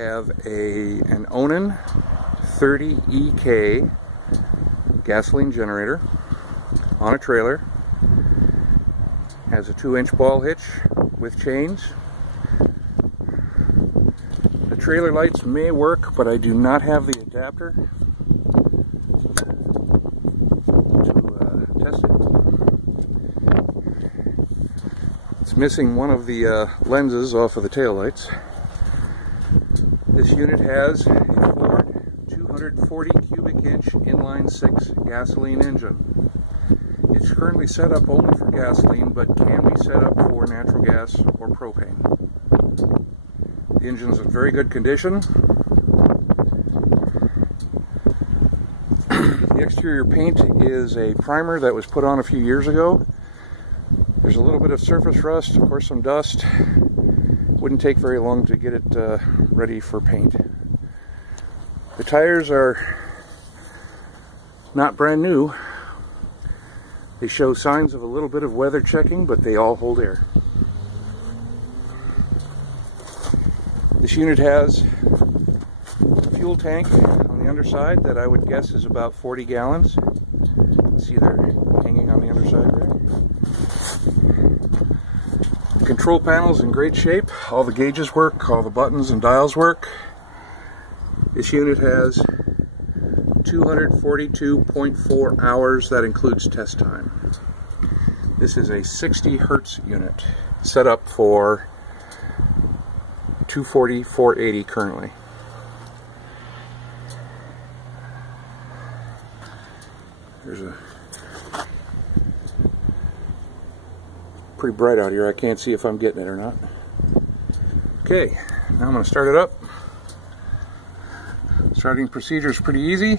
have an Onan 30EK gasoline generator on a trailer. Has a 2-inch ball hitch with chains. The trailer lights may work, but I do not have the adapter to test it. It's missing one of the lenses off of the taillights. This unit has a Ford 240 cubic inch inline-6 gasoline engine. It's currently set up only for gasoline, but can be set up for natural gas or propane. The engine's in very good condition. The exterior paint is a primer that was put on a few years ago. There's a little bit of surface rust, of course some dust. Wouldn't take very long to get it ready for paint. The tires are not brand new. They show signs of a little bit of weather checking, but they all hold air. This unit has a fuel tank on the underside that I would guess is about 40 gallons. See, they're hanging on the underside there. The control panel's in great shape. All the gauges work, all the buttons and dials work. This unit has 242.4 hours. That includes test time. This is a 60 Hertz unit set up for 240, 480 currently. There's a pretty bright out here. I can't see if I'm getting it or not. Okay, now I'm going to start it up. Starting procedure is pretty easy.